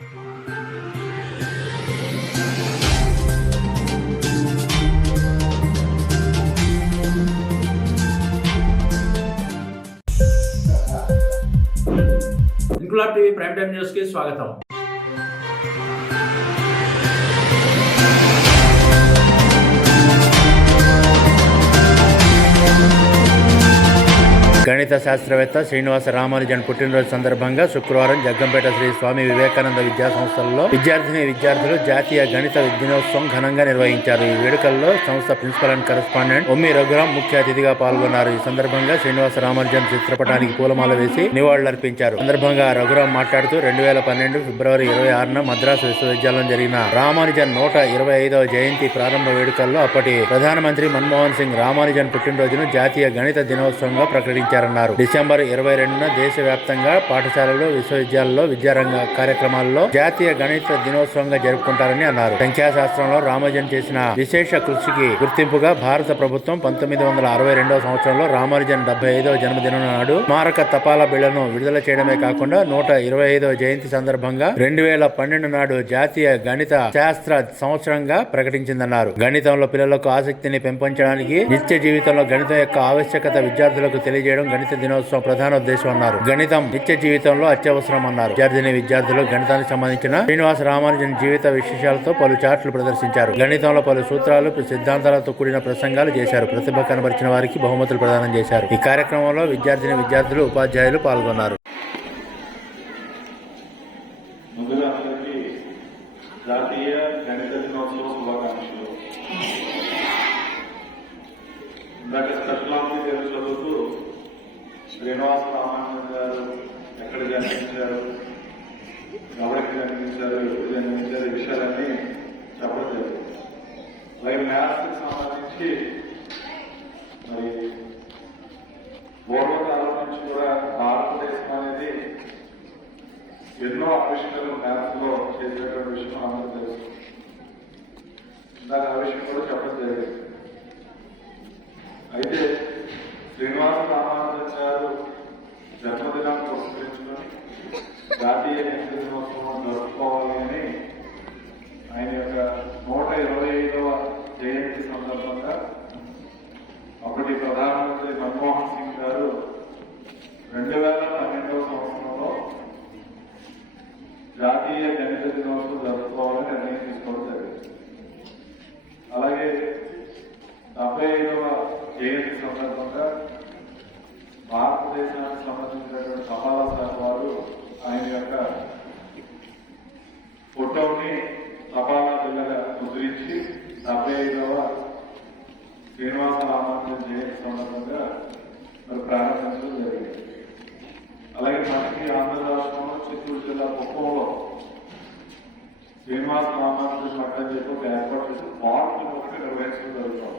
Inquilab TV prime time news కి స్వాగతం. గణిత శాస్త్రవేత్త శ్రీనివాస రామానుజన్ పుట్టినరోజు సందర్భంగా శుక్రవారం జగ్గంపేట శ్రీ స్వామి వివేకానంద విద్యా సంస్థలలో విద్యార్థులు జాతీయ గణిత దినోత్సవం ఘనంగా నిర్వహించారు. ఈ వేడుకల్లో సంస్థ principal and correspondent Ommi Raghuram ముఖ్య అతిథిగా పాల్గొన్నారు. ఈ సందర్భంగా శ్రీనివాస రామానుజన్ చిత్రపటానికి పూలమాల వేసి నివాళులర్పించారు. సందర్భంగా రఘురాం మాట్లాడుతూ 2012 ఫిబ్రవరి 26న మద్రాసు విశ్వవిద్యాలయం జరిగిన రామానుజన్ 125వ జయంతి ప్రారంభ వేడుకల్లో అప్పటి ప్రధానమంత్రి మన్మోహన్ సింగ్ రామానుజన్ పుట్టినరోజును జాతీయ గణిత దినోత్సవంగా ప్రకటించారు. డిసెంబర్ 22న దేశవ్యాప్తంగా పాఠశాలలు, విశ్వవిద్యాలయాల్లో విద్యారంగ కార్యక్రమాల్లో జాతీయ గణిత దినోత్సవంగా జరుపుకుంటారని అన్నారు. సంఖ్యాశాస్త్రంలో రామానుజన్ చేసిన విశేష కృషికి గుర్తింపుగా భారత ప్రభుత్వం 1962వ సంవత్సరంలో రామానుజన్ 75వ జన్మదినం నాడు స్మారక తపాలా బిళ్లను విడుదల చేయడమే కాకుండా 125వ జయంతి సందర్భంగా 2012 నాడు జాతీయ గణిత శాస్త్ర సంవత్సరంగా ప్రకటించిందన్నారు. గణితంలో పిల్లలకు ఆసక్తిని పెంపొందడానికి, నిత్య జీవితంలో గణితం యొక్క ఆవశ్యకత విద్యార్థులకు తెలియజేయడం గణిత దినోత్సవం ప్రధాన ఉద్దేశం అన్నారు. గణితం నిత్య జీవితంలో అత్యవసరం అన్నారు. విద్యార్థులు గణితానికి సంబంధించిన శ్రీనివాస రామానుజన్ జీవిత విశేషాలతో పలు చార్టులు ప్రదర్శించారు. గణితంలో పలు సూత్రాలు, సిద్ధాంతాలతో కూడిన ప్రసంగాలు చేశారు. ప్రతిభ కనబరిచిన వారికి బహుమతులు ప్రదానం చేశారు. ఈ కార్యక్రమంలో విద్యార్థులు, ఉపాధ్యాయులు పాల్గొన్నారు. జాతీయ గణిత దినోత్సవ శుభాకాంక్షలు. ఇందాక స్పెషల్ చదువుతూ శ్రీనివాస రామానుజన్ గారు ఎక్కడ జన్మించారు, ఎవరికి జన్మించారు, ఎప్పుడు జన్మించారు, ఈ విషయాలన్నీ చెప్పడం జరిగింది. అలాగే మ్యాథ్స్కి సంబంధించి మరి పూర్వకాలం నుంచి కూడా భారతదేశం అనేది ఎన్నో ఆవిష్కరణలు మ్యాథ్స్ లో చేసేటువంటి విషయం అందరూ తెలుసు. ఇందాక ఆ విషయం కూడా చెప్పడం జరిగింది. అయితే శ్రీనివాస రామానుజన్ గారు జన్మదినాన్ని పురస్కరించుకొని జాతీయ గణిత దినోత్సవం జరుపుకోవాలి అని ఆయన యొక్క 125వ జయంతి సందర్భంగా అప్పటి ప్రధానమంత్రి మన్మోహన్ సింగ్ గారు 2012వ సంవత్సరంలో జాతీయ గణిత దినోత్సవం జరుపుకోవాలని నిర్ణయం తీసుకోవడం జరిగింది. అలాగే 75వ జయంతి సందర్భంగా భారతదేశానికి సంబంధించినటువంటి తపాలా శాఖ వారు ఆయన యొక్క ఫోటోని తపాలా బిల్లగా ముద్రించి 75వ శ్రీనివాస రామానుజన్ జయంతి సందర్భంగా మరి ప్రారంభించడం జరిగింది. అలాగే మనకి ఆంధ్ర రాష్ట్రంలో చిత్తూరు జిల్లా కుప్పంలో శ్రీనివాస రామానుజన్ మఠం చెప్పి ఒక ఏర్పాటు చేసి పార్క్ ఒకటి నిర్వహించడం జరుగుతుంది.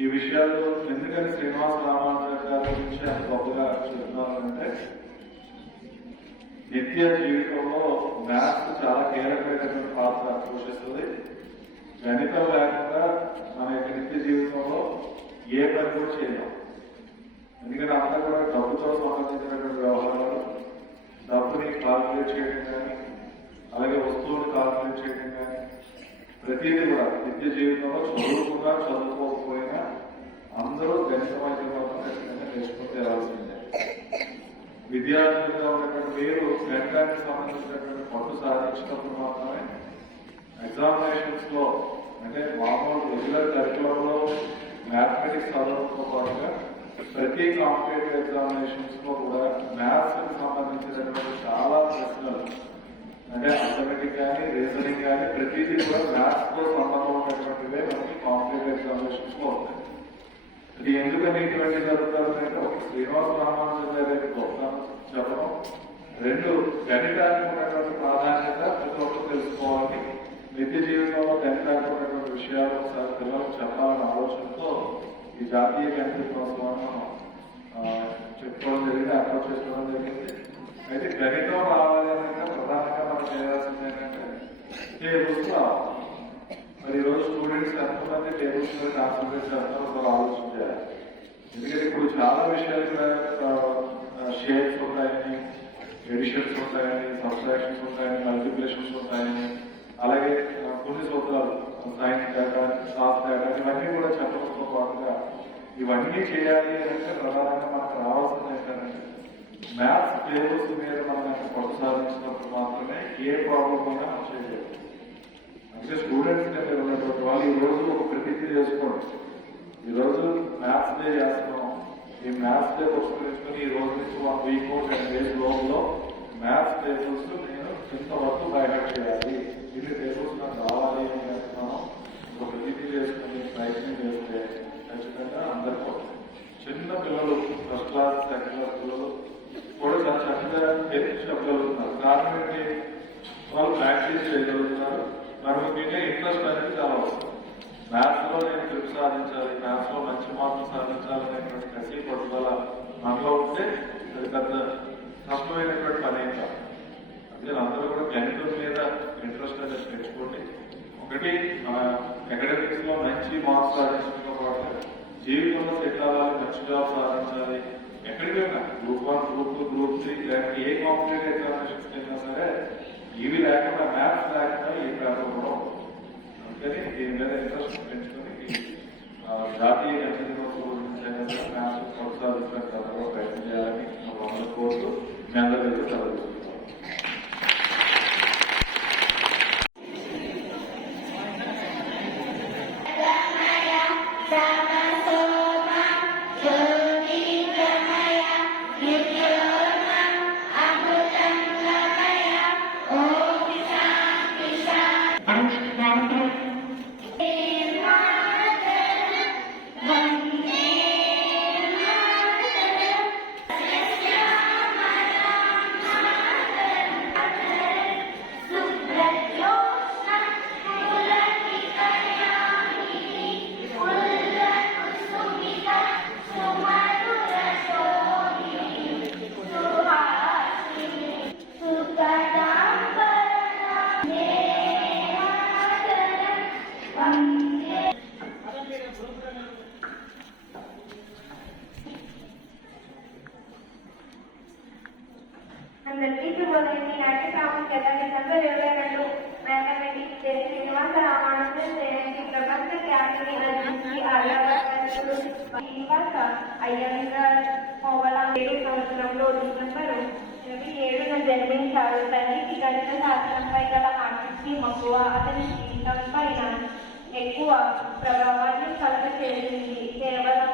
ఈ విషయాలు ఎందుకని శ్రీనివాస రామానుజన్ గారి గురించి అంత గొప్పగా చెప్తున్నారంటే నిత్య జీవితంలో మ్యాథ్స్ చాలా కీలకమైనటువంటి పాత్ర పోషిస్తుంది. గణితం లేకుండా మన యొక్క నిత్య జీవితంలో ఏ పని కూడా చేయలేం. ఎందుకంటే అంతా కూడా డబ్బుతో సంబంధించినటువంటి వ్యవహారాలు, డబ్బుని కాల్కులేట్ చేయడం కానీ, అలాగే వస్తువులు కాల్కులేట్ చేయడం కానీ, ప్రతిదీ కూడా నిత్య జీవితంలో చదువుకున్నా చదువుకోకపోయినా అందరూ గణితమైతే ఖచ్చితంగా నేర్చుకుంటే రావాల్సిందే. విద్యార్థులుగా ఉన్నటువంటి మీరు గణితానికి సంబంధించినటువంటి పట్టు సాధించినప్పుడు మాత్రమే ఎగ్జామినేషన్స్ లో, అంటే మామూలు రెగ్యులర్ కరికులంలో మ్యాథమెటిక్స్ చదవడంతో పాటుగా ప్రతి కాంపిటేటివ్ ఎగ్జామినేషన్స్ లో కూడా మ్యాథ్స్ కి సంబంధించినటువంటి చాలా ప్రశ్నలు, అంటే అథమెటిక్ కానీ, రీజనింగ్ కానీ ప్రతిదీ కూడా మ్యాథ్స్ తో సంబంధం ఉన్నటువంటివే మనకి కాంపిటేటివ్ ఎగ్జామినేషన్స్ లో ఉంటాయి. ఇది ఎందుకని ఇటువంటి జరుగుతారంటే ఒక శ్రీనివాస రామానుజన్ గారి గొప్పతనం చెప్పడం, రెండు గణితానికి ఉన్నటువంటి ప్రాధాన్యత ప్రతి ఒక్కరు తెలుసుకోవాలి. నిత్య జీవితంలో గణితానికి ఉన్నటువంటి విషయాలు ఒకసారి పిల్లలకు చెప్పాలన్న ఆలోచనతో ఈ జాతీయ గణిత దినోత్సవాన్ని చెప్పుకోవడం జరిగింది, అప్రోచ్ చేసుకోవడం జరిగింది. అయితే గణితం రావాలి అంటే ప్రధానంగా మనం చేయాల్సింది ఏంటంటే టేబుల్స్ రావాలి. మరి ఈరోజు స్టూడెంట్స్ ఎంతమంది టేబుల్స్ మీద కాన్సన్ట్రేట్ చేస్తారో ఆలోచించాలి. ఎందుకంటే ఇప్పుడు చాలా విషయాలు షేర్స్ ఉంటాయని, ఎడిషన్స్ ఉంటాయని, సబ్స్ట్రాక్ట్ సబ్ట్రాక్షన్స్ ఉంటాయని, మల్టిప్లికేషన్స్ ఉంటాయని, అలాగే కొన్ని సూత్రాలు సైన్స్ డేటా, సాఫ్ట్ డేటా ఇవన్నీ కూడా చెప్పడంతో పాటుగా ఇవన్నీ చేయాలి అంటే ప్రధానంగా మనకు రావాల్సింది ఏంటంటే మ్యాథ్స్ టేబుల్స్ మీద మనం పట్టు సాధించినప్పుడు మాత్రమే ఏ ప్రాబ్లం అయినా మనం చేయలేదు. అంటే స్టూడెంట్స్ దగ్గర ఉన్నటువంటి వాళ్ళు ఈ రోజు ఒక ప్రతిజ్ఞ చేసుకోండి. ఈరోజు మ్యాథ్స్ డే చేస్తున్నాం. ఈ మ్యాథ్స్ డే పురస్కరించుకొని ఈ రోజు నుంచి 1 వీక్ 10 days లోపల మ్యాథ్స్ టేబుల్స్ నేను ఇంతవరకు బయటకు చేయాలి, ఇన్ని టేబుల్స్ నాకు రావాలి అని చేస్తున్నాను. ఒక ప్రతిజ్ఞ చేసుకుని ప్రయత్నం చేస్తే ఖచ్చితంగా అందరికీ చిన్న పిల్లలు ఫస్ట్ క్లాస్ సెకండ్ క్లాస్ పిల్లలు కూడా చాలా చక్కగా చెప్పగలుగుతున్నారు. కారణం ఏంటి? వాళ్ళు ప్రాక్టీస్ చేయగలుగుతున్నారు. మరి ముఖ్యంగా ఇంట్రెస్ట్ అనేది చాలా వస్తుంది. మ్యాథ్స్ లో నేను ట్రిప్ సాధించాలి, మ్యాథ్స్ లో మంచి మార్కులు సాధించాలి అనేటువంటి కసి పట్టుదల మనలో ఉంటే అది పెద్ద కష్టమైనటువంటి పని ఏం కాదు. అంటే అందరూ కూడా గణితం మీద ఇంట్రెస్ట్ అనేది తెచ్చుకోండి. ఒకటి అకాడమిక్స్ లో మంచి మార్క్స్ సాధించడంతో పాటు జీవితంలో సెటిల్ అవ్వాలి, మంచి జాబ్ సాధించాలి. ఎక్కడికైనా గ్రూప్ 1, గ్రూప్ 2, గ్రూప్ 3 లేకపోతే ఏ కాంపిటేటివ్ ఎగ్జామినేషన్స్ అయినా సరే ఇవి లేకుండా మ్యాథ్స్ లేకుండా ఏ పేపర్ కూడా అందుకని దీని మీద ఇంట్రెస్ట్ పెంచుకొని జాతీయ గణిత దినోత్సవం మ్యాథ్స్ ప్రోత్సాహించడానికి ప్రయత్నం చేయాలని అందరూ కోరుతూ మీ అందరికీ చదువుతున్నాం. అందరికీ శుభోదయం. నాటి ప్రాముఖ్యత December 22 mathematics day. Srinivasa Ramanujan జయంతి. ప్రపంచ ఖ్యాతిని అందించి ఆర్యభట్టు శ్రీనివాస అయ్యంగార్ కోవలా 7 సంవత్సరంలో డిసెంబర్ 27న జన్మించారు. తల్లికి గణిత శాస్త్రంపై గల ఆసక్తి మక్కువ అతని జీవితం పైన ఎక్కువ ప్రభావాన్ని కలగచేసింది. కేవలం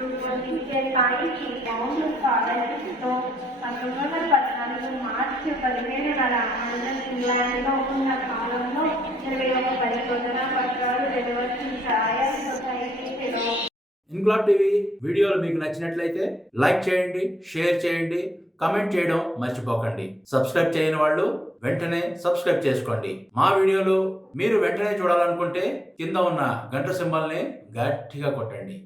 రూపొందించే స్థాయికి మౌంట్ సాధనతో 1914 మార్చి 17న రామానుజన్ ఇంగ్లాండ్లో ఉన్న కాలంలో 21 పరిశోధన పత్రాలు వెలువచ్చిన royal society fellow. Inquilab TV వీడియోలు మీకు నచ్చినట్లయితే లైక్ చేయండి, షేర్ చేయండి, కమెంట్ చేయడం మర్చిపోకండి. సబ్స్క్రైబ్ చేయని వాళ్ళు వెంటనే సబ్స్క్రైబ్ చేసుకోండి. మా వీడియోలు మీరు వెంటనే చూడాలనుకుంటే కింద ఉన్న గంట సింబల్ని గట్టిగా కొట్టండి.